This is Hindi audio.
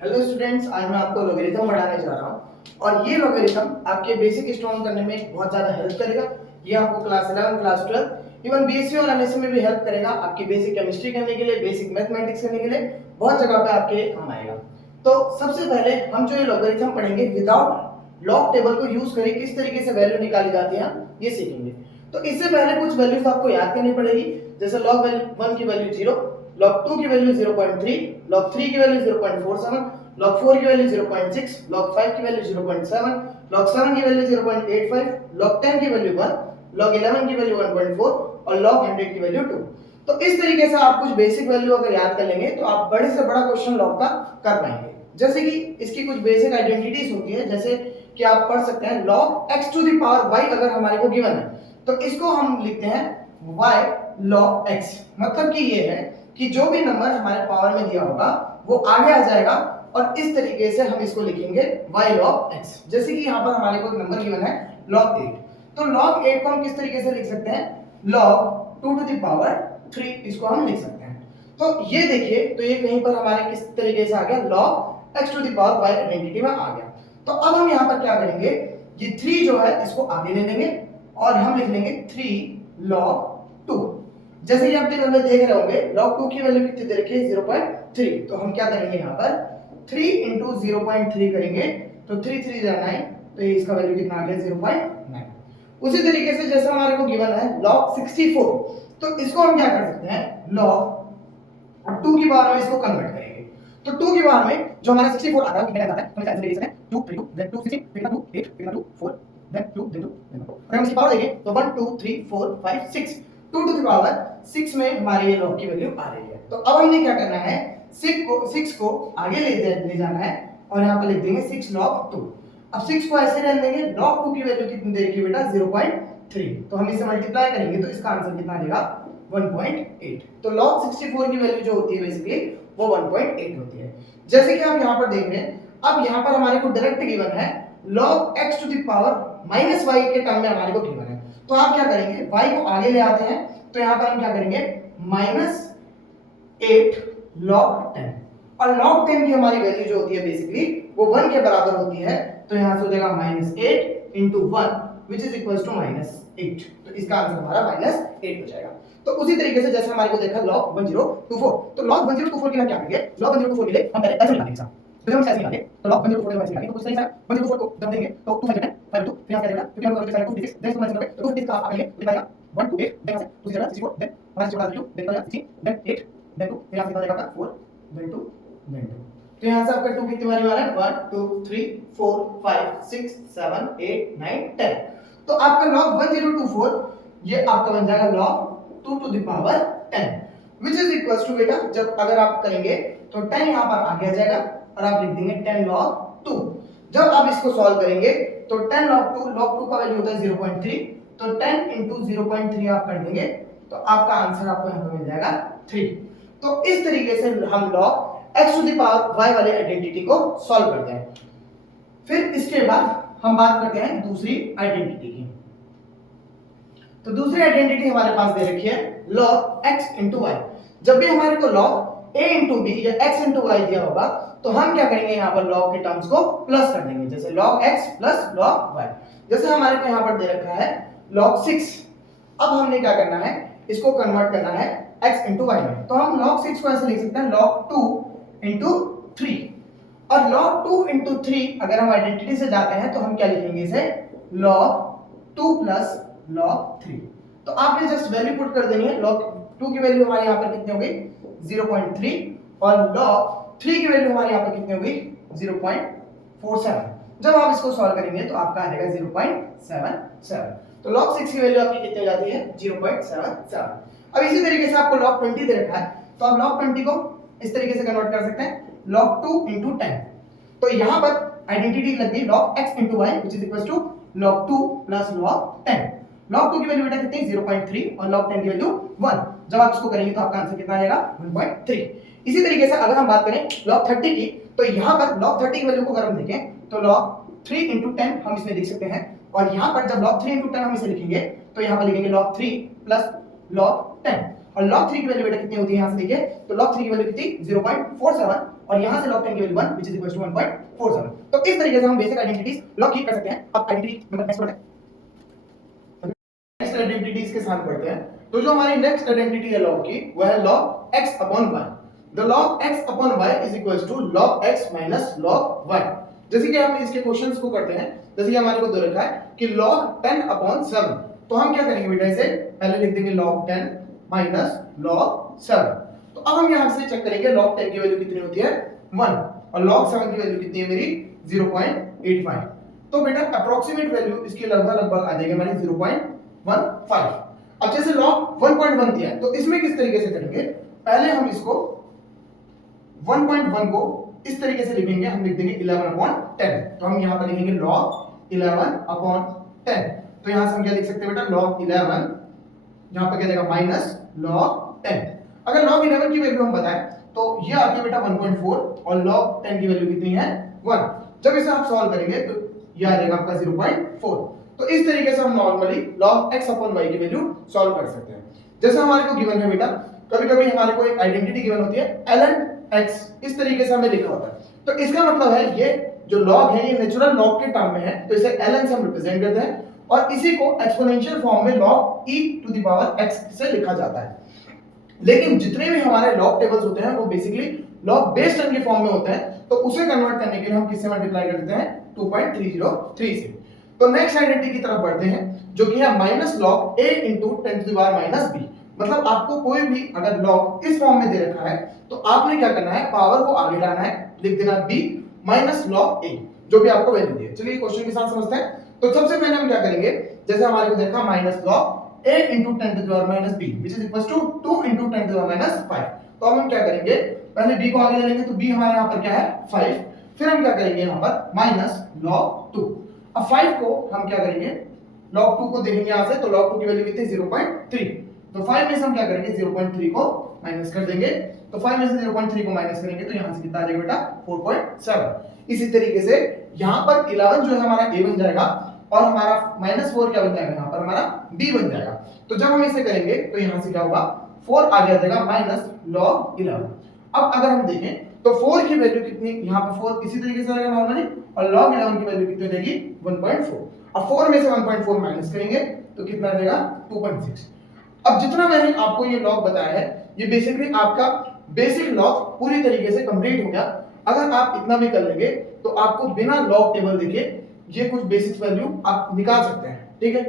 हेलो स्टूडेंट्स, आज मैं आपको लॉगरिथम पढ़ाने जा रहा हूँ और ये लॉगरिथम आपके बेसिक स्ट्रॉन्ग करने में बहुत ज़्यादा हेल्प करेगा। ये आपको क्लास 11, क्लास 12, इवन बीएससी और एमएससी में भी हेल्प करेगा। आपकी बेसिक केमिस्ट्री करने के लिए, बेसिक मैथमेटिक्स करने के लिए बहुत जगह पे आपके काम आएगा। तो सबसे पहले हम जो ये लॉगरिथम पढ़ेंगे विदाउट लॉग टेबल को यूज करें किस तरीके से वैल्यू निकाली जाती है ये सीखेंगे। तो इससे पहले कुछ वैल्यूज आपको याद करनी पड़ेगी, जैसे log 1 की वैल्यू 0, log 2 की वैल्यू 0.3, log 3 की वैल्यू 0.47, log 4 की वैल्यू 0.6, log 5 की वैल्यू 0.7, log 7 की वैल्यू 0.85, log 10 की वैल्यू 1, log 11 की वैल्यू 1.4 और log 100 की वैल्यू 2। तो इस तरीके से आप कुछ बेसिक वैल्यू अगर याद कर लेंगे तो आप बड़े से बड़ा क्वेश्चन लॉग का कर पाएंगे। जैसे कि इसकी कुछ बेसिक आइडेंटिटीज होती है, जैसे कि आप पढ़ सकते हैं log x to the power y अगर हमारे को गिवन है तो इसको हम लिखते हैं y log x। मतलब कि ये है कि जो भी नंबर हमारे पावर में दिया होगा वो आगे आ जाएगा और इस तरीके से हम इसको लिखेंगे y log x। जैसे कि यहाँ पर हमारे को नंबर गिवन है log 8, तो log 8 को हम किस तरीके से लिख सकते हैं, log 2 टू द पावर 3 इसको हम लिख सकते हैं। तो ये देखिए, तो ये कहीं पर हमारे किस तरीके से आ गया, log x to the power y identity में आ गया। तो अब हम यहाँ पर क्या करेंगे, ये 3 जो है इसको आगे ले लेंगे और हम लिख लेंगे 3 log 2। जैसे कि आप देख रहे होंगे log 2 की वैल्यू कितनी दे रखी है, 0.3। तो हम क्या करेंगे यहाँ पर 3 into 0.3 करेंगे तो 3 3 9, तो ये इसका वैल्यू कितना आ गया, 0.9। उसी तरीके से जैसे हमारे को गिवन है log 64, तो इसको हम क्या कर सकते हैं, log 2 की पावर में इसको कन्वर्ट करेंगे। तो 2 की पावर में जो हमारा 64 आता है कितना आता है, हम ऐसे लिख सकते हैं 2 3 2 then 2 16 फिर 2 8 फिर 2 4 then 2 then 2 then 2। अगर हम इसकी पावर देखें तो 1 2 3 4 5 6, 2 टू द पावर 6 में हमारे ये log की वैल्यू आ रही है। तो अब हमने क्या करना है, 6 को आगे ले जाना है और यहाँ पर लिख देंगे 6 log 2। अब 6 को ऐसे रहने देंगे, log 2 की वैल्यू कितनी दे रखी है बेटा, 0.3। तो हम इसे मल्टीप्लाई करेंगे तो इसका आंसर कितना आ जाएगा, 1.8। तो log 64 की वैल्यू जो होती है बेसिकली वो 1.8 होती है। जैसे कि आप यहाँ पर देख रहे हैं, अब यहाँ पर हमारे को डायरेक्ट गिवन है log x to the power minus y के टर्म में हमारे को गिवन है। तो आप क्या करेंगे, y को आगे ले आते हैं, तो यहाँ पर हम क्या करेंगे -8 log 10, और log 10 की हमारी वैल्यू जो होती है बेसिकली वो 1 के बराबर होती है। तो यहाँ से हो जाएगा -8 into 1 which is equals to -8। तो इसका आंसर हमारा -8 हो जाएगा। तो उसी तरीके से जैसे हमारे को देखा log 1024, तो log 1024 के लिए क्या करेंगे, log 1024 के लिए हम पहले ऐसे निकालेंगे, तो हम ऐसे निकालेंगे तो log 1024 को ऐसे निकालेंगे, तो कुछ तरीका 1024 को जब देंगे तो 2 5 10 5 2 फिर यहाँ क्या रहेगा, फिर हम करेंगे 2 6 देन इसको मैच करेंगे तो 2 का आप आगे कितना आएगा 1 2 8 देन से 2 0 64 देन हमारा 64 देन का 16 देन 8 देन 2 फिर यहाँ से कितना आएगा 4 देन 2 देन 2। तो यहाँ से आपका 2 कितनी बारी मारा है, 1 2 3 4 5 6 7 8 9 10। तो आपका log 1024 ये आपका बन जाएगा log 2 to the power 10 which is equals to बेटा, जब अगर आप करेंगे तो 10 यहाँ पर आगे आ जाएगा और आप लिख देंगे 10 log 2। जब आप इसको सॉल्व करेंगे तो 10 log 2 का वैल्यू होता है 0.3, तो 10 into 0.3 आप कर देंगे तो आपका आंसर आपको यहाँ पर मिल जाएगा 3। तो इस तरीके से हम log x to the power y वाले आइडेंटिटी को सॉल्व करते हैं। फिर इसके बाद हम बात करते हैं दूसरी आइडेंटिटी की। तो दूसरी आइडेंटिटी हमारे पास दे रखी है log x into y। जब भी हमारे को log a into b या x into y दिया होगा तो हम क्या करेंगे, यहाँ पर log के टर्म्स को प्लस कर देंगे, जैसे log x plus log y। जैसे हमारे को यहाँ पर दे रखा है log 6, अब हमने क्या करना है, इसको कन्वर्ट करना है x into y में। तो हम log 6 को ऐसे लिख सकते हैं log 2 into 3, और log 2 into 3 अगर हम आइडेंटिटी से जाते हैं तो हम क्या लिखेंगे इसे, log 2 plus log 3। तो आपने जस्ट वैल्यू पुट कर देनी है, log 2 की वैल्यू हमारे यहाँ पर कितनी हो गई 0.3 और log 3 की वैल्यू हमारे यहाँ पर कितनी हो गई 0.47। जब आप इसको सॉल्व करेंगे तो आपका आ जाएगा 0.77। तो log 6 की वैल्यू आपकी कितनी हो जाती है 0.77। अब इसी तरीके से आपको log 20 दे रखा है, तो आप log 20 को इस तरीके से कन्वर्ट कर सकते हैं log 2 into 10। तो यहाँ पर आइडेंटिटी लग गई log x into y which is equals to log 2 plus log 10। log 2 की वैल्यू बेटा कितनी 0.3 और log 10 की वैल्यू 1। जब आप इसको करेंगे तो आपका आंसर कितना आएगा 1.3। इसी तरीके से अगर हम बात करें log 30 की, तो यहाँ पर log 30 की वैल्यू को अगर हम देखें तो log 3 into 10 हम इसमें लिख सकते हैं, और यहाँ पर जब log 3 into 10 हम इसे लिखेंगे तो यहाँ पर लिखेंगे log 3 plus log 10। और log 3 की वैल्यू बेटा कितनी होती है यहां से देखिए, तो log 3 की वैल्यू कितनी 0.47 और यहां से log 10 की value 1 which is equals to 1.47। तो इस तरीके से हम बेसिक आइडेंटिटीज लॉग कीप कर सकते हैं। अब आइडेंटिटी नंबर नेक्स्ट बढ़ते हैं, नेक्स्ट आइडेंटिटीज के साथ बढ़ते हैं। तो जो हमारी नेक्स्ट आइडेंटिटी है लॉग की वो है log x upon y। the log x upon y is equals to log x minus log y। जैसे कि हम इसके क्वेश्चंस को करते हैं, जैसे कि हमारे को दे रखा है कि log 10 upon 7, तो हम क्या करेंगे बेटा, इसे पहले लिख देंगे log 10 minus log 7। तो अब हम यहां से चेक करेंगे log 10 की वैल्यू कितनी होती है 1 और log 7 की वैल्यू कितनी है मेरी 0.85। तो बेटा अप्रोक्सीमेट वैल्यू इसकी लगभग आ जाएगी हमारी 0.15। अब जैसे log 1.1 दिया है तो इसमें किस तरीके से करेंगे, पहले हम इसको 1.1 को इस तरीके से लिखेंगे, हम लिख देंगे 11/10। तो हम यहां पर लिखेंगे log 11/10। तो यहां से हम क्या लिख सकते हैं बेटा, log 11 यहां पर क्या जाएगा माइनस log 10। अगर log 11 की वैल्यू हम बताएं तो ये आती है बेटा 1.4 और log 10 की वैल्यू कितनी है 1। जब इसे आप सॉल्व करेंगे तो ये आ जाएगा आपका 0.4। तो इस तरीके से हम normally log x upon y की वैल्यू सॉल्व कर सकते हैं। जैसे हमारे को गिवन है बेटा, कभी-कभी हमारे को एक आइडेंटिटी गिवन होती है ln x, इस तरीके से हमें लिखा होता है। तो इसका मतलब है ये जो log है ये नेचुरल log के टर्म में है, तो इसे ln से हम रिप्रेजेंट करते हैं और इसी को एक्सपोनेंशियल फॉर्म में log e to the power x से लिखा जाता है। लेकिन जितने भी हमारे log टेबल्स होते हैं वो बेसिकली log बेस 10 के फॉर्म में होते हैं, तो उसे कन्वर्ट करने के लिए हम किससे मल्टीप्लाई करते हैं 2.303 से। तो नेक्स्ट आइडेंटिटी की तरफ बढ़ते हैं जो कि है minus log a into 10 to the power minus b। मतलब आपको कोई भी अगर log इस फॉर्म में दे रखा है तो आपने क्या करना है, पावर को आगे लाना है, लिख देना b माइनस log a जो भी आपको वैल्यू दी है। चलिए क्वेश्चन के साथ समझते हैं। तो सबसे पहले हम क्या करेंगे, जैसे हमारे को देखा minus log a into 10 to the power minus b which is equals to 2 into 10 to the power minus 5। तो अब हम क्या करेंगे, पहले b को आगे ले लेंगे, तो b हमारे यहाँ पर क्या है 5। फिर हम क्या करेंगे यहाँ पर माइनस log 2। अब 5 को हम क्या करेंगे, log 2 को देखेंगे यहाँ से, तो log 2 की वैल्यू कितनी 0.3। तो 5 में से हम क्या करेंगे 0.3 को माइनस कर देंगे, तो 5 में से 0.3 को माइनस करेंगे तो यहाँ से कितना आ जाएगा बेटा 4.7। इसी तरीके से यहाँ पर 11 जो है हमारा a बन जाएगा और हमारा -4 क्या बन जाएगा, यहाँ पर हमारा b बन जाएगा। तो जब हम इसे करेंगे तो यहाँ से क्या होगा 4 आगे आ जाएगा माइनस log 11। अब अगर हम देखें तो 4 की वैल्यू कितनी, यहाँ पर 4 इसी तरीके से आएगा नॉर्मली और log 11 की वैल्यू कितनी हो जाएगी 1.4। अब 4 में से 1.4 माइनस करेंगे तो कितना आ जाएगा 2.6। अब जितना मैंने आपको ये log बताया है ये बेसिकली आपका बेसिक log पूरी तरीके से कंप्लीट हो गया। अगर आप इतना भी कर लेंगे तो आपको बिना log टेबल देखे ये कुछ बेसिक वैल्यू आप निकाल सकते हैं, ठीक है।